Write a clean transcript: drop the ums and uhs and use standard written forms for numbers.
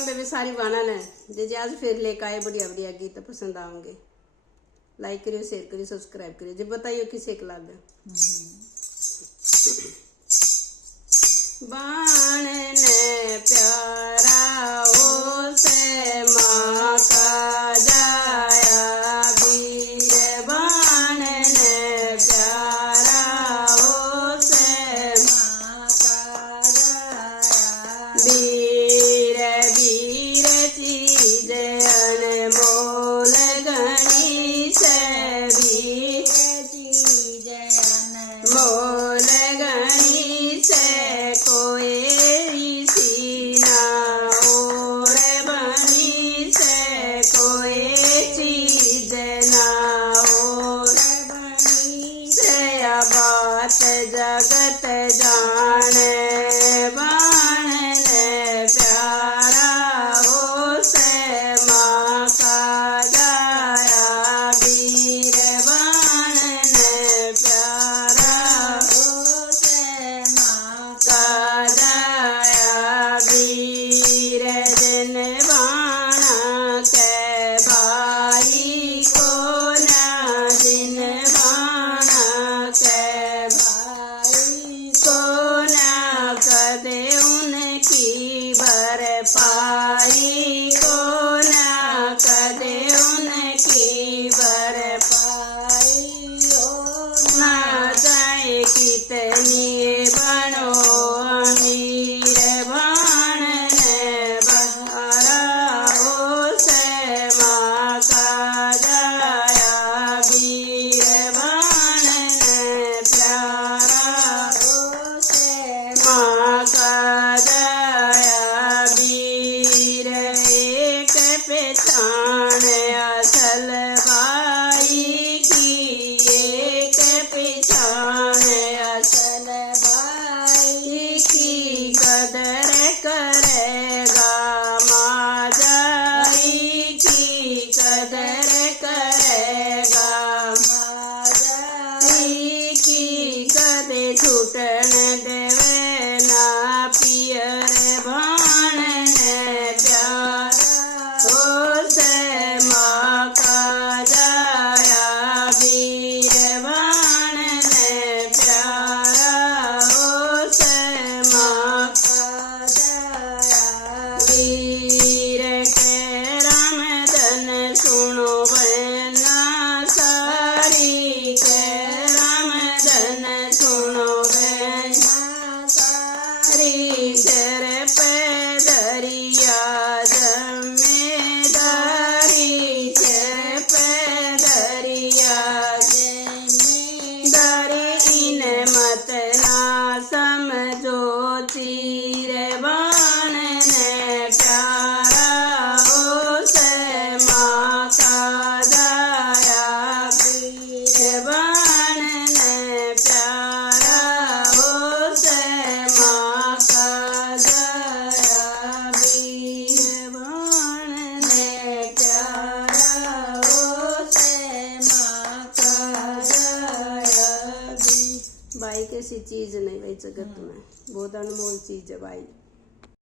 Ram baby सारी गाना ने जे आज फिर लेकर आए बढ़िया बढ़िया गीत पसंद आएंगे। लाइक करियो, शेयर करियो, सब्सक्राइब करियो। जी बताइए किसे एक लाग बाण ने प्यारा हो से माँ का जाया वीर, बाण ने प्यारा हो से माँ का जाया वीर, वीर चीज अनमोल गणी से वीर चीज अनमोल गणी से कोई सीना और बनी से कोई चीज ना और बनी से बात जगत जाने बाण ने प्यारा हो से माँ का जाया वीर, बाण ने प्यारा हो से माँ का जाया वीर, जिन बाणा के भाई को ना जिन बाणा के भाई को ना कदे उनकी भरपाई को ना कदे उनकी भरपाई हो ना चाहे कितनी बनो अमीर, बाण ने बहारा हो से माँ का जाया वीर, बाण ने प्यारा हो से माँ का जाया वीर, एक पहचान असल भाई की, एक पहचान असल भाई की कदर करेगा माँ जाई की कदर करेगा माँ जाई की, कदे छूटन देवे ना पियर, बाण ने प्यारा हो से माँ का जाया वीर, बाण ने प्यारा हो से माँ का जाया वीर, के राम धन सुनो बहना सारी, के राम धन सुनो बहना सारी, सिर पे दरिया जिम्मेदारी, सिर पे दरिया जिम्मेदारी, इन मत ना समझो चीर, बाण ने प्यारा हो से माँ का जाया वीर, बाण ने प्यारा हो से माँ का जाया वीर, बाण ने प्यारा हो से माँ का जाया वीर। भाई कैसी चीज नहीं भाई जगत में, बहुत अनमोल चीज है भाई।